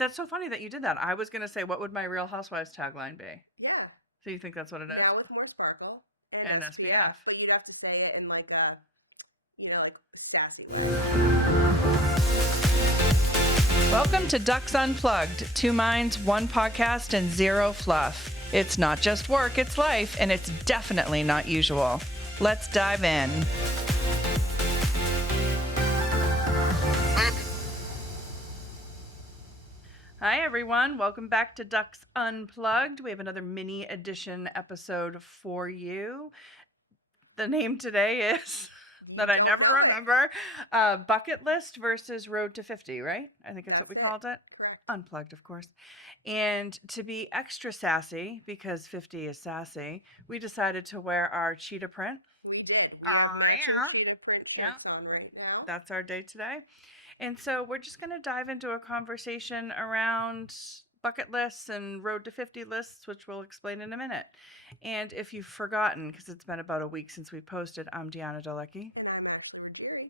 That's so funny that you did that. I was going to say, what would my Real Housewives tagline be? Yeah. So you think that's what it is? Now with more sparkle And SPF. but you'd have to say it in like a, like sassy. Welcome to Ducks Unplugged. 2 minds, 1 podcast, and 0 fluff. It's not just work, it's life, and it's definitely not usual. Let's dive in. Hi, everyone. Welcome back to Ducks Unplugged. We have another mini edition episode for you. The name today is, that I never remember, Bucket List versus Road to 50, right? I think that's what we called it. Correct. Unplugged, of course. And to be extra sassy, because 50 is sassy, we decided to wear our cheetah print. We did. We have matching cheetah print shirts on right now. That's our day today. And so we're just going to dive into a conversation around bucket lists and road to 50 lists, which we'll explain in a minute. And if you've forgotten, because it's been about a week since we posted, I'm Deanna. And I'm Ashley Ruggieri.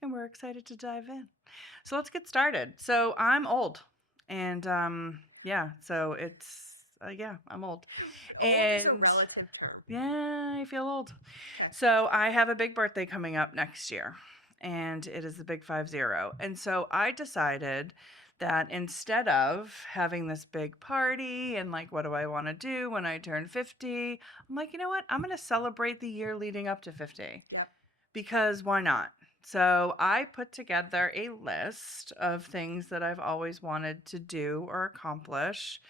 And we're excited to dive in. So let's get started. So I'm old. And so it's, I'm old. And it's a relative term. Yeah, I feel old. Okay. So I have a big birthday coming up next year. And it is the big 50. And so I decided that instead of having this big party and like, what do I want to do when I turn 50? I'm like, you know what? I'm going to celebrate the year leading up to 50. Yeah. Because why not? So I put together a list of things that I've always wanted to do or accomplish.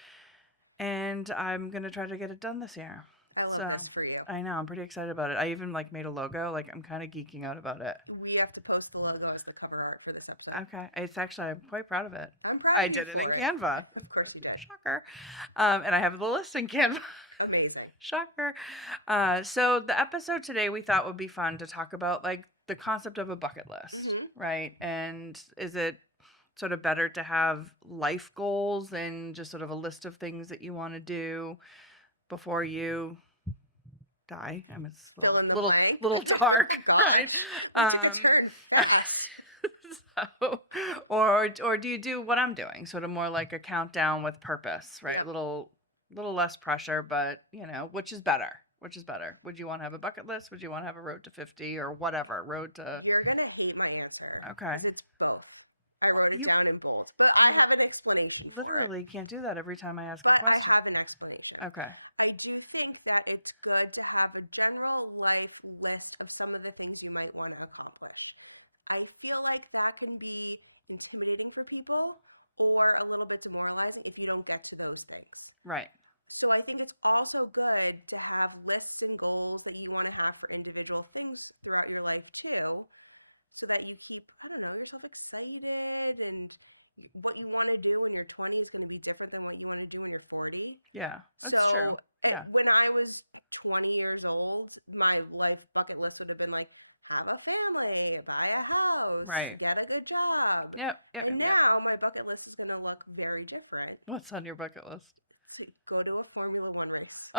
And I'm going to try to get it done this year. I love this for you. I know. I'm pretty excited about it. I even made a logo. I'm kind of geeking out about it. We have to post the logo as the cover art for this episode. Okay. It's actually, I'm quite proud of it. I'm proud of you. I did it in Canva. Of course you did. Shocker. And I have the list in Canva. Amazing. Shocker. So the episode today we thought would be fun to talk about the concept of a bucket list, right? And is it sort of better to have life goals and just sort of a list of things that you want to do before you die? I mean, it's a little dark, right? That's a good turn. So, or do you do what I'm doing, sort of more like a countdown with purpose, right? Yeah. A little less pressure, but which is better? Which is better? Would you want to have a bucket list? Would you want to have a road to 50 or whatever? You're gonna hate my answer. Okay. It's both. I wrote it down in bold, but I have an explanation. Literally can't do that every time I ask a question. I have an explanation. Okay. I do think that it's good to have a general life list of some of the things you might want to accomplish. I feel like that can be intimidating for people or a little bit demoralizing if you don't get to those things. Right. So I think it's also good to have lists and goals that you want to have for individual things throughout your life too, so that you keep, yourself excited, and what you want to do when you're 20 is going to be different than what you want to do when you're 40. Yeah, that's true. Yeah. When I was 20 years old, my life bucket list would have been like, have a family, buy a house, right, get a good job. Yep. And now my bucket list is going to look very different. What's on your bucket list? Go to a Formula One race.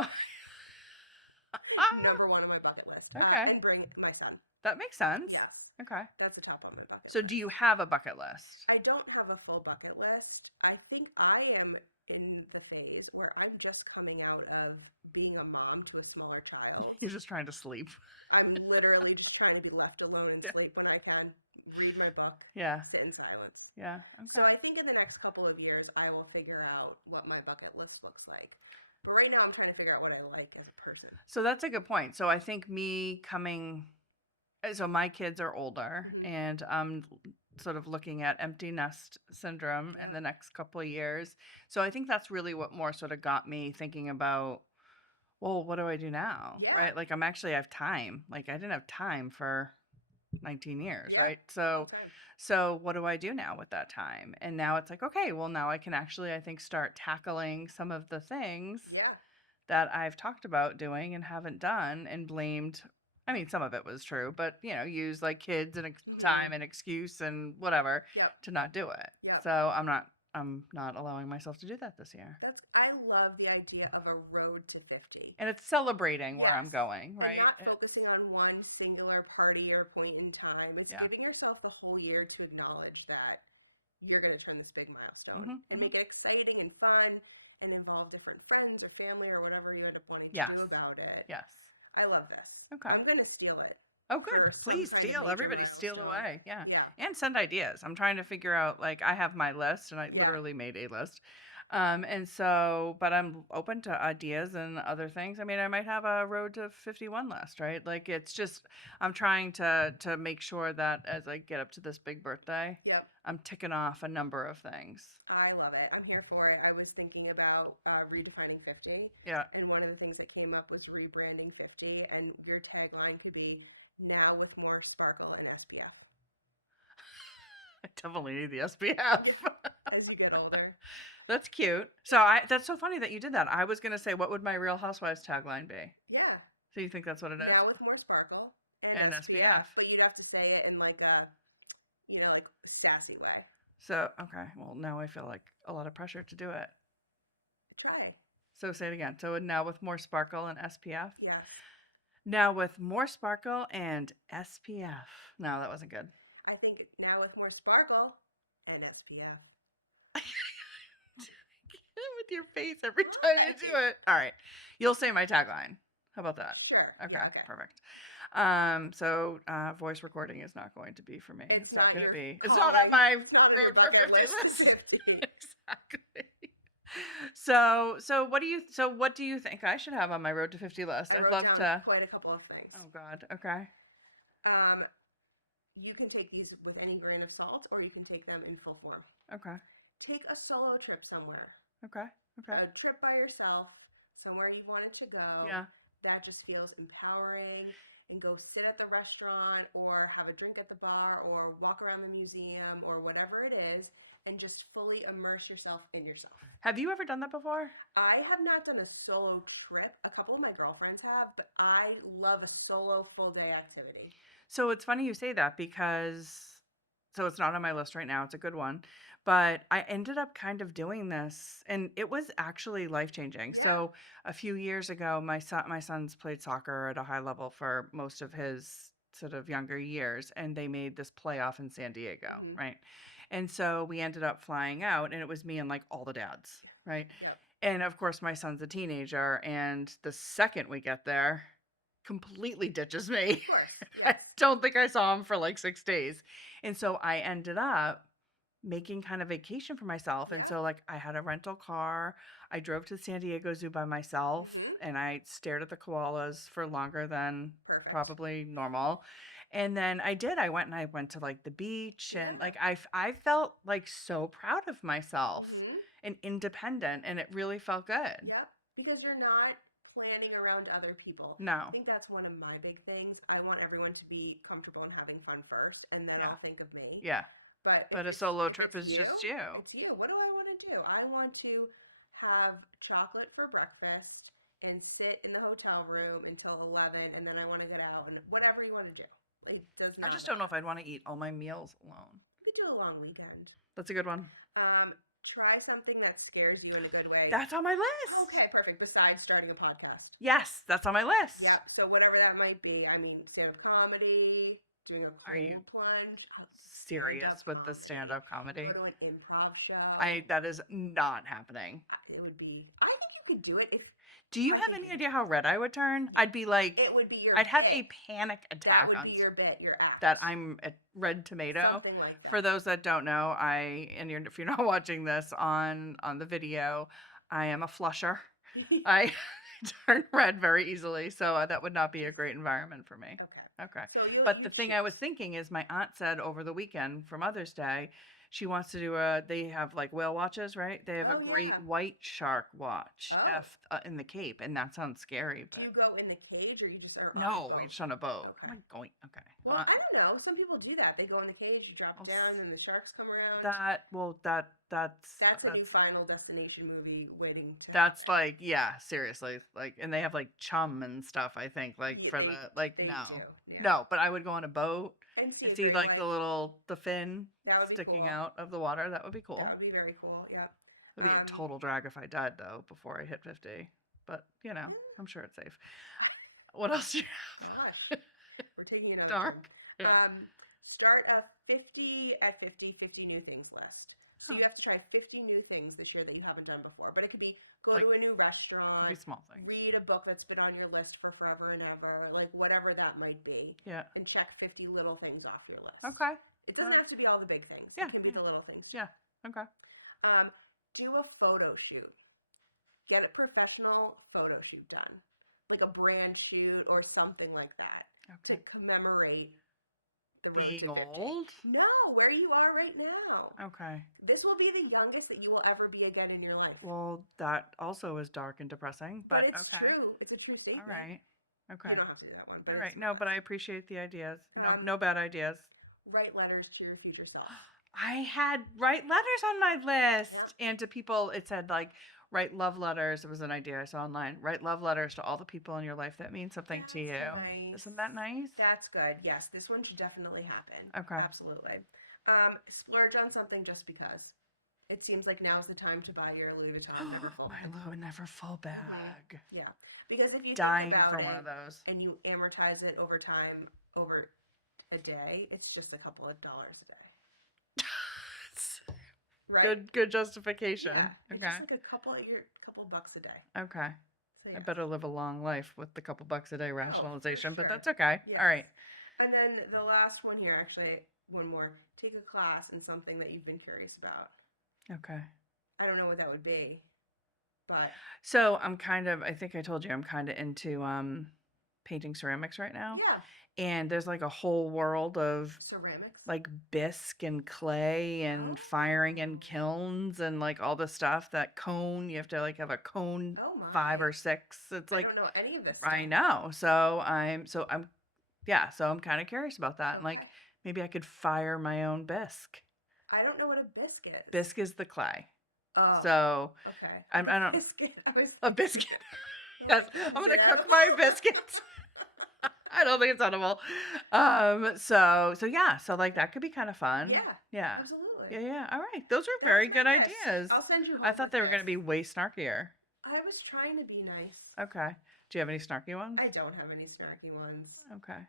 Number 1 on my bucket list. Okay. And bring my son. That makes sense. Yes. Okay. That's the top on my bucket list. So do you have a bucket list? I don't have a full bucket list. I think I am in the phase where I'm just coming out of being a mom to a smaller child. You're just trying to sleep. I'm literally just trying to be left alone and sleep when I can. Read my book. Yeah. Sit in silence. Yeah. Okay. So I think in the next couple of years, I will figure out what my bucket list looks like. But right now, I'm trying to figure out what I like as a person. So that's a good point. So I think so my kids are older, and I'm sort of looking at empty nest syndrome in the next couple of years. So I think that's really what more sort of got me thinking about, well, what do I do now? Yeah. Right? I have time. I didn't have time for 19 years, Yeah. right? So what do I do now with that time? And now it's like, okay, well, now I can actually, I think, start tackling some of the things that I've talked about doing and haven't done, and blamed. I mean, some of it was true, but use kids and time and excuse and whatever to not do it. Yep. So I'm not allowing myself to do that this year. I love the idea of a road to 50. And it's celebrating where I'm going, right? And not focusing on one singular party or point in time. It's giving yourself the whole year to acknowledge that you're going to turn this big milestone Mm-hmm, and mm-hmm. make it exciting and fun and involve different friends or family or whatever you end up wanting to Yes. do about it. Yes. I love this. Okay. I'm going to steal it Oh, good. for some Please kind of steal. major Everybody steal milestone. away. Yeah. Yeah. And send ideas. I'm trying to figure out, like, I have my list and I Yeah. literally made a list. And so, but I'm open to ideas and other things. I mean, I might have a road to 51 list, right? Like, it's just, I'm trying to make sure that as I get up to this big birthday, Yep. I'm ticking off a number of things. I love it. I'm here for it. I was thinking about redefining 50. Yeah. And one of the things that came up was rebranding 50. And your tagline could be now with more sparkle and SPF. I definitely need the SPF. As you get older. That's cute. That's so funny that you did that. I was gonna say, what would my Real Housewives tagline be? Yeah. So you think that's what it is? Now with more sparkle And SPF. But you'd have to say it in like a, like a sassy way. So, okay. Well, now I feel like a lot of pressure to do it. Try. So say it again. So now with more sparkle and SPF? Yes. Now with more sparkle and SPF. No, that wasn't good. I think now with more sparkle and SPF. With your face every time you do it. All right. You'll say my tagline. How about that? Sure. Okay, Yeah, okay. Perfect. So voice recording is not going to be for me. It's not going to be. It's calling. not on my It's not on road your for bucket 50 list list. to 50. Exactly. So what do you think I should have on my road to 50 list? I I'd wrote love down to. quite a couple of things. Oh God. Okay. You can take these with any grain of salt, or you can take them in full form. Okay. Take a solo trip somewhere. Okay. Okay. A trip by yourself, somewhere you wanted to go. Yeah. That just feels empowering. And go sit at the restaurant, or have a drink at the bar, or walk around the museum, or whatever it is, and just fully immerse yourself in yourself. Have you ever done that before? I have not done a solo trip. A couple of my girlfriends have, but I love a solo full day activity. So it's funny you say that because it's not on my list right now. It's a good one. But I ended up kind of doing this and it was actually life-changing. Yeah. So a few years ago, my son's played soccer at a high level for most of his sort of younger years, and they made this playoff in San Diego, right? And so we ended up flying out, and it was me and like all the dads, right? Yep. And of course, my son's a teenager, and the second we get there, completely ditches me. Of course, yes. I don't think I saw him for like 6 days. And so I ended up making kind of vacation for myself. And so like I had a rental car. I drove to the San Diego Zoo by myself and I stared at the koalas for longer than probably normal. And then I went to like the beach and like I felt like so proud of myself and independent, and it really felt good. Yep. Because you're not planning around other people. No. I think that's one of my big things. I want everyone to be comfortable and having fun first, and then I'll think of me. Yeah. But a solo trip is just you. It's you. What do I want to do? I want to have chocolate for breakfast and sit in the hotel room until 11, and then I want to get out and whatever you want to do. Like, I just don't know if I'd want to eat all my meals alone. You could do a long weekend. That's a good one. Try something that scares you in a good way. That's on my list. Okay, perfect. Besides starting a podcast. Yes, that's on my list. Yeah, so whatever that might be. I mean, stand-up comedy, doing a cool plunge. Serious with the stand-up comedy? Go to an improv show. That is not happening. It would be. I think you could do it if. Do you have any idea how red I would turn? I'd be like. It would be your. I'd have a panic attack. That would be your bit, your act. That I'm a red tomato. Something like that. For those that don't know, if you're not watching this on the video, I am a flusher. I turn red very easily, so that would not be a great environment for me. Okay. So but the thing I was thinking is my aunt said over the weekend for Mother's Day, she wants to do they have like whale watches, right? They have a great white shark watch in the Cape, and that sounds scary. But do you go in the cage or you just are no, we're just on a boat. Okay. I'm going. Okay. Well, I don't know. Some people do that. They go in the cage, you drop it down, and the sharks come around. That's a new Final Destination movie waiting to. That's happen. Like seriously, like, and they have like chum and stuff. I think like no, but I would go on a boat. And see like the fin sticking out of the water. That would be cool. That would be very cool. Yeah. It would be a total drag if I died though before I hit 50. But I'm sure it's safe. What else do you have? Gosh, we're taking it on. Dark. Yeah. Start a 50 at 50, 50 new things list. So Oh, you have to try 50 new things this year that you haven't done before. But it could be go like to a new could be restaurant, small things. read a book that's been on your list for forever and ever, like whatever that might be, Yeah. and check 50 little things off your list. Okay. It doesn't have to be all the big things. Yeah. It can be Yeah. the little things too. Yeah. Okay. Um, do a photo shoot. Get a professional photo shoot done, like a brand shoot or something like that, to Okay. commemorate the road Being to 50. old. No, where you are right now. Okay. This will be the youngest that you will ever be again in your life. Well, that also is dark and depressing, But but it's okay. true. It's a true All statement. right. You Okay. don't have to do that one, but All it's right. No, but I appreciate the ideas. No, um, no bad ideas. write letters to your future self. I had write letters on my list, Yeah. and to people, it said like write love letters. It was an idea I saw online. Write love letters to all the people in your life that mean something to you. That's nice. Isn't that nice? That's good. Yes, this one should definitely happen. Okay. Absolutely. Splurge on something just because. It seems like now's the time to buy your Louis Vuitton never full. My low and never full bag. Yeah, because if you Dying think about for it one of those. and you amortize it over time, over a day, it's just a couple of dollars a day. Right? Good justification. Yeah. It's Okay. just like a couple bucks a day. Okay. So, I yeah. better live a long life with the couple bucks a day rationalization, but sure. that's okay. Yes. All right. And then the last one here, actually, one more. Take a class in something that you've been curious about. Okay. I don't know what that would be, but So I think I told you I'm kind of into painting ceramics right now. yeah, And there's like a whole world of ceramics. like bisque and clay and firing in kilns and like all the stuff that cone. You have to like have a cone Oh my. 5 or 6. It's I like don't know any of this. I Stuff. know. So I'm kind of curious about that. And like Okay. maybe I could fire my own bisque. I don't know what a bisque is. Bisque is the clay. Oh. So Okay. I don't biscuit. a biscuit. Yes, I'm gonna cook my biscuits. I don't think it's edible. So yeah, so like that could be kind of fun. Yeah. Yeah. Absolutely. Yeah. All right. Those are very good nice. ideas. I'll send you. I thought they were going to be way snarkier. I was trying to be nice. Okay. Do you have any snarky ones? I don't have any snarky ones. Okay.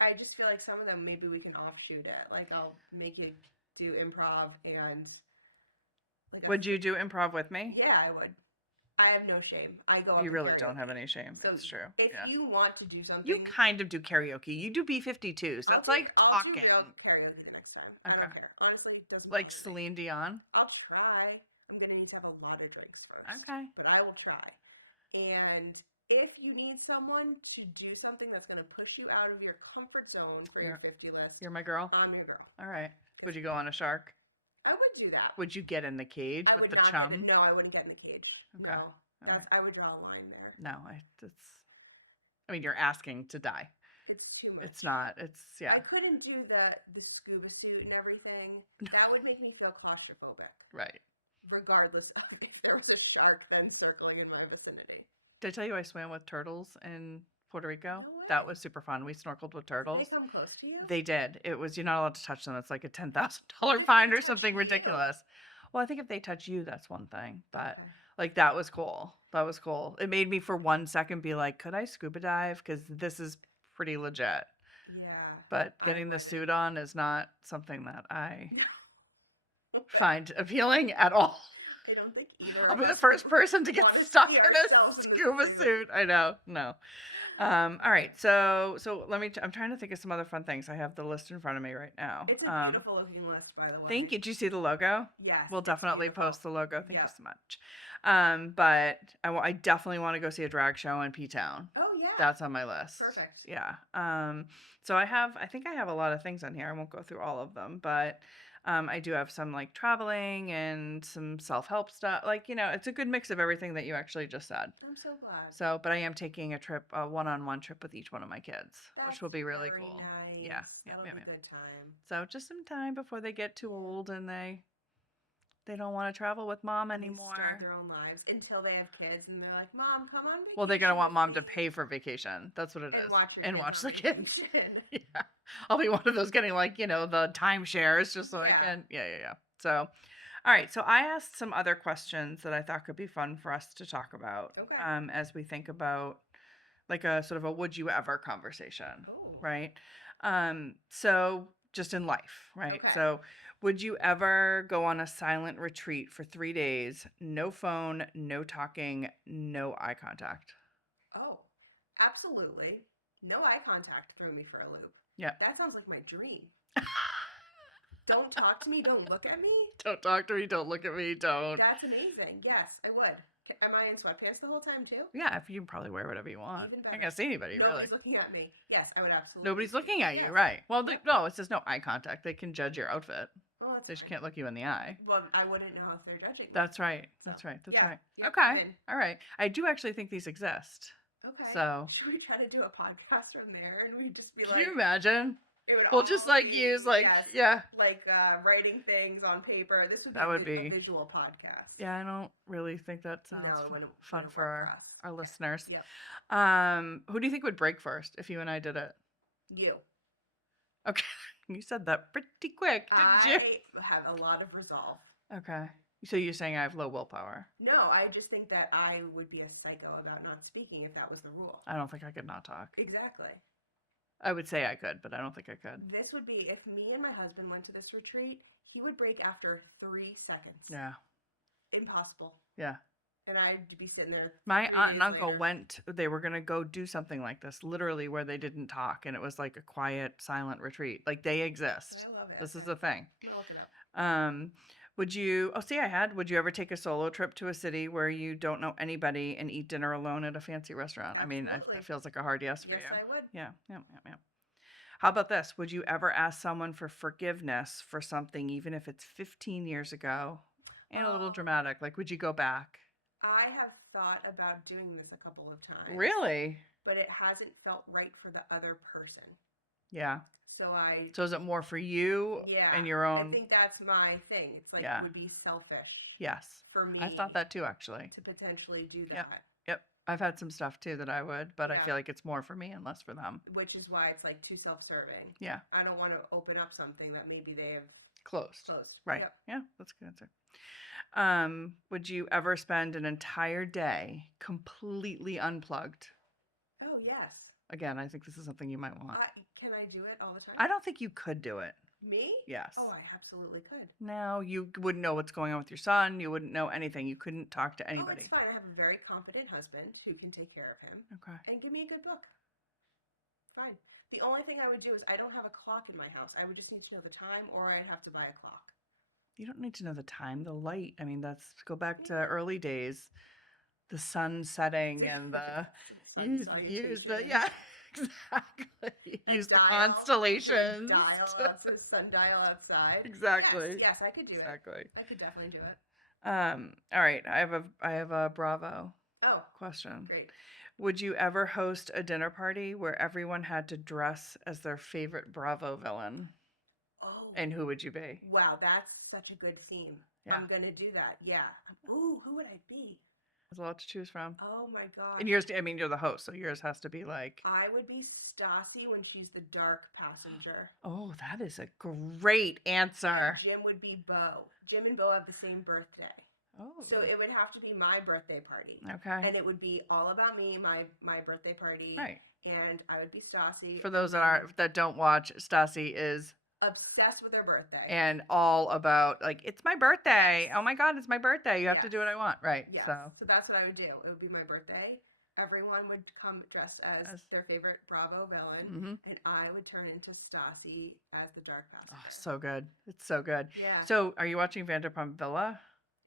I just feel like some of them maybe we can offshoot it. Like I'll make you do improv and. Would you do improv with me? Yeah, I would. I have no shame. I go. You really don't have any shame. So it's true. If you want to do something, you kind of do karaoke. You do B-52s. So that's like talking. I'll do karaoke the next time. Okay. I don't care. Honestly, it doesn't. Like Celine Dion. I'll try. I'm gonna need to have a lot of drinks first. Okay. But I will try. And if you need someone to do something that's gonna push you out of your comfort zone for your 50 list, you're my girl. I'm your girl. All right. Would you go on a shark? I would do that. Would you get in the cage with the chum? No, I wouldn't get in the cage. Okay. No, I would draw a line there. No, I mean, you're asking to die. It's too much. It's not. It's yeah. I couldn't do the scuba suit and everything. That would make me feel claustrophobic. Right. Regardless of if there was a shark then circling in my vicinity. Did I tell you I swam with turtles in Puerto Rico? No way. That was super fun. We snorkeled with turtles. Did they come close to you? They did. It was, you're not allowed to touch them. It's like a $10,000 fine or something ridiculous. Well, I think if they touch you, that's one thing. But like that was cool. That was cool. It made me for 1 second be like, could I scuba dive? Because this is pretty legit. Yeah. But getting the suit on is not something that I find appealing at all. I don't think either. I'll be the first person to get stuck in a scuba suit. I know. No. All right. So I'm trying to think of some other fun things. I have the list in front of me right now. It's a beautiful looking list, by the way. Thank you. Did you see the logo? Yes. We'll definitely post the logo. Thank you so much. But I definitely want to go see a drag show in P-Town. Oh yeah. That's on my list. Perfect. Yeah. So I think I have a lot of things on here. I won't go through all of them, but I do have some like traveling and some self-help stuff. Like, it's a good mix of everything that you actually just said. I'm so glad. So, but I am taking a one-on-one trip with each one of my kids, which will be really cool. Nice. Yeah. That'll be a good time. So just some time before they get too old and they don't want to travel with mom anymore. They start their own lives until they have kids and they're like, Mom, come on vacation. Well, they're going to want mom to pay for vacation. That's what it is. Watch the kids. Yeah. I'll be one of those getting like, the timeshares just so I can. Yeah. So, all right. So I asked some other questions that I thought could be fun for us to talk about as we think about like a sort of a would you ever conversation. Oh. Right. So just in life, right? Okay. So, would you ever go on a silent retreat for 3 days, no phone, no talking, no eye contact? Oh, absolutely. No eye contact threw me for a loop. Yeah. That sounds like my dream. Don't talk to me. Don't look at me. Don't talk to me, don't look at me, don't. That's amazing. Yes, I would. Am I in sweatpants the whole time too? Yeah, if you can probably wear whatever you want. Even I ain't better. gonna see anybody, really. Nobody's looking at me. Yes, I would absolutely. Nobody's looking at you, Yes. right? Well, Yep. no, it says no eye contact. They can judge your outfit. Well, that's They just fine. can't look you in the eye. Well, I wouldn't know if they're judging me. That's right. So, That's right. That's yeah. right. Yep, Okay. then. All right. I do actually think these exist. Okay. So, should we try to do a podcast from there and we'd just be can like, you imagine? it would We'll just all like be, use like yes, yeah. like writing things on paper. This would be, That would be a visual podcast. Yeah, I don't really think that sounds No, fun wouldn't for work for our us. listeners. Yep. Who do you think would break first if you and I did it? You. Okay. You said that pretty quick, didn't you? I have a lot of resolve. Okay. So you're saying I have low willpower? No, I just think that I would be a psycho about not speaking if that was the rule. I don't think I could not talk. Exactly. I would say I could, but I don't think I could. This would be, if me and my husband went to this retreat, he would break after 3 seconds. Yeah. Impossible. Yeah. And I'd be sitting there. My 3 aunt and days uncle later. they were going to go do something like this, literally where they didn't talk. And it was like a quiet, silent retreat. Like they exist. I love it. This is Okay. the thing. I'm gonna look it up. Would you ever take a solo trip to a city where you don't know anybody and eat dinner alone at a fancy restaurant? I mean, Absolutely. it feels like a hard yes for Yes, you. I would. Yeah. How about this? Would you ever ask someone for forgiveness for something, even if it's 15 years ago? And a little dramatic. Like, would you go back? I have thought about doing this a couple of times. Really? But it hasn't felt right for the other person. Yeah. So is it more for you yeah, and your own? I think that's my thing. It's like Yeah. it would be selfish. Yes. For me. I thought that too, actually. To potentially do that. Yep. I've had some stuff too that I would, but I Yeah. feel like it's more for me and less for them. Which is why it's like too self-serving. Yeah. I don't want to open up something that maybe they have Closed. Right. Yep. Yeah, that's a good answer. Would you ever spend an entire day completely unplugged? Oh, yes. Again, I think this is something you might want. Can I do it all the time? I don't think you could do it. Me? Yes. Oh, I absolutely could. No, you wouldn't know what's going on with your son. You wouldn't know anything. You couldn't talk to Oh, anybody. it's fine. I have a very competent husband who can take care of him. Okay. And give me a good book. Fine. The only thing I would do is I don't have a clock in my house. I would just need to know the time, or I'd have to buy a clock. You don't need to know the time, the light. I mean, go back to early days, the sun setting and the use the yeah, exactly. Use the constellations. Sundial outside. Exactly. Yes, I could do Exactly. it. I could definitely do it. All right. I have a Bravo Oh, question. great. Would you ever host a dinner party where everyone had to dress as their favorite Bravo villain? Oh. And who would you be? Wow, that's such a good theme. Yeah. I'm gonna do that. Yeah. Ooh, who would I be? There's a lot to choose from. Oh my god. And yours, I mean, you're the host, so yours has to be like. I would be Stassi when she's the dark passenger. Oh, that is a great answer. And Jim would be Bo. Jim and Bo have the same birthday. Oh. So it would have to be my birthday party. Okay. And it would be all about me, my birthday party. Right. And I would be Stassi. For those that don't watch, Stassi is obsessed with her birthday. And all about like, it's my birthday. Oh my God, it's my birthday. You have to do what I want. Right. Yeah. So that's what I would do. It would be my birthday. Everyone would come dressed as their favorite Bravo villain. And I would turn into Stassi as the dark passenger. Oh, so good. It's so good. Yeah. So are you watching Vanderpump Villa?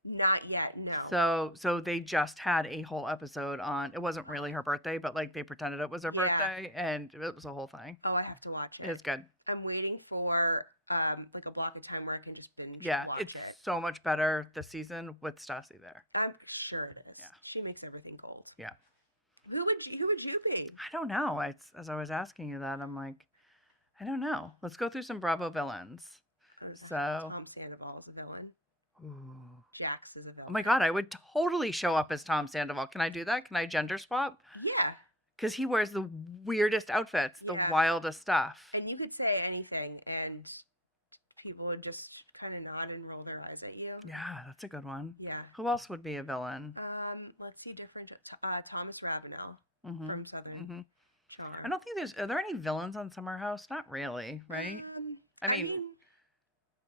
Not yet, no. So they just had a whole episode on, it wasn't really her birthday, but like they pretended it was her birthday and it was a whole thing. Oh, I have to watch it. It's good. I'm waiting for like a block of time where I can just binge watch it's it. So much better this season with Stassi there. I'm sure it is. Yeah. She makes everything gold. Yeah. Who would you be? I don't know. As I was asking you that, I'm like, I don't know. Let's go through some Bravo villains. So Tom Sandoval is a villain. Ooh. Jax is a villain. Oh my God, I would totally show up as Tom Sandoval. Can I do that? Can I gender swap? Yeah. Because he wears the weirdest outfits, the wildest stuff. And you could say anything, and people would just kind of nod and roll their eyes at you. Yeah, that's a good one. Yeah. Who else would be a villain? Let's see, different. Thomas Ravenel from Southern. charm. I don't think are there any villains on Summer House? Not really, right? I mean,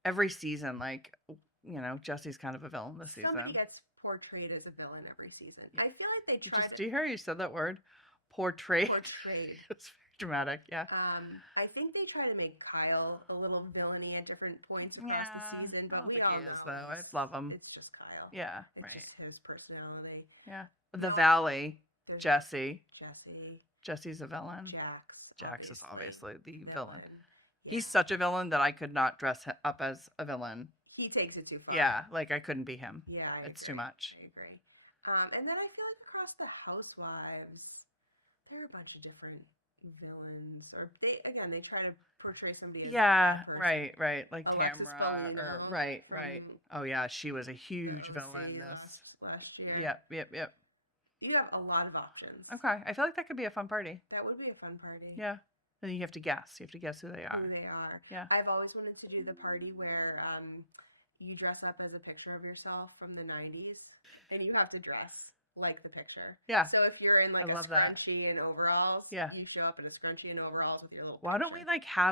every season, like, Jesse's kind of a villain this season. Somebody gets portrayed as a villain every season. Yeah. I feel like they try to... Do you hear you said that word? Portrayed. Portrayed. It's very dramatic, yeah. I think they try to make Kyle a little villainy at different points across the season, but we all know. Though. I love him. It's just Kyle. Yeah, it's just his personality. Yeah. The Valley, Jesse. Jesse's a villain. Jax is obviously the villain. Yeah. He's such a villain that I could not dress up as a villain. He takes it too far. Yeah, like I couldn't be him. Yeah, it's too much. I agree. And then I feel like across the Housewives, there are a bunch of different villains, or they try to portray somebody as right, like Tamara, or right. Oh yeah, she was a huge villain last year. Yep. You have a lot of options. Okay, I feel like that could be a fun party. That would be a fun party. Yeah. And you have to guess. You have to guess who they are. Yeah. I've always wanted to do the party where you dress up as a picture of yourself from the 90s, and you have to dress like the picture. Yeah. So if you're in like a scrunchie and overalls, you show up in a scrunchie and overalls with your little Why don't we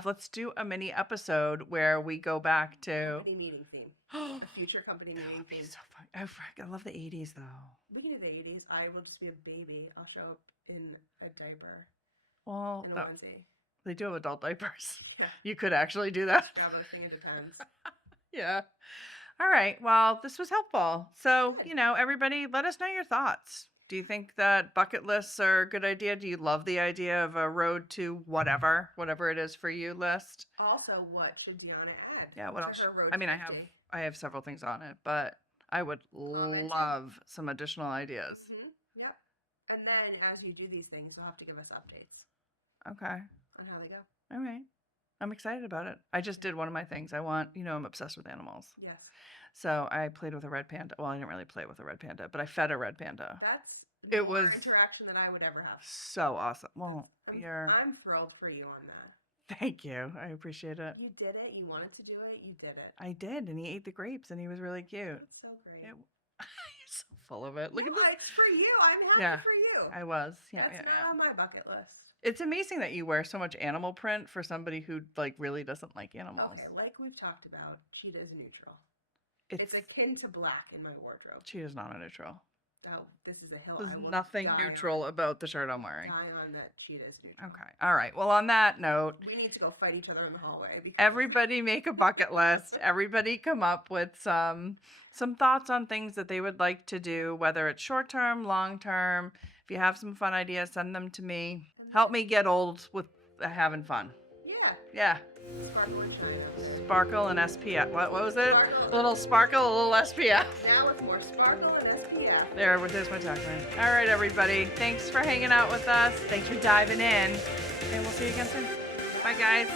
let's do a mini episode where we go back to company meeting theme. A future company meeting theme. So fun. I love the 80s though. We can do the 80s. I will just be a baby. I'll show up in a diaper. Well, in a onesie. They do have adult diapers. Yeah. You could actually do that. Stop roasting into times. Yeah. All right. Well, this was helpful. So, everybody, let us know your thoughts. Do you think that bucket lists are a good idea? Do you love the idea of a road to whatever it is for you list? Also, what should Deanna add? Yeah, what else? I have several things on it, but I would love some additional ideas. Mm-hmm. Yep. And then as you do these things, you'll have to give us updates. Okay. On how they go. All right. I'm excited about it. I just did one of my things. I'm obsessed with animals. Yes. So I played with a red panda. Well, I didn't really play with a red panda, but I fed a red panda. That's more interaction than I would ever have. So awesome. Well, I'm thrilled for you on that. Thank you. I appreciate it. You did it. You wanted to do it. You did it. I did, and he ate the grapes, and he was really cute. That's so great. You're so full of it. Look at this. It's for you. I'm happy for you. I was. Yeah, That's not on my bucket list. It's amazing that you wear so much animal print for somebody who really doesn't like animals. Okay, like we've talked about, cheetah is neutral. It's akin to black in my wardrobe. Cheetah's not a neutral. Oh, this is a hill. There's nothing neutral about the shirt I'm wearing. Die on that cheetah is neutral. Okay. All right. Well, on that note, we need to go fight each other in the hallway. Everybody make a bucket list. Everybody come up with some thoughts on things that they would like to do, whether it's short term, long term. If you have some fun ideas, send them to me. Help me get old with having fun. Yeah. Sparkle and SPF. What was it? A little sparkle, a little SPF. Now with more sparkle and SPF. There's my tagline. All right, everybody. Thanks for hanging out with us. Thanks for diving in. And we'll see you again soon. Bye, guys.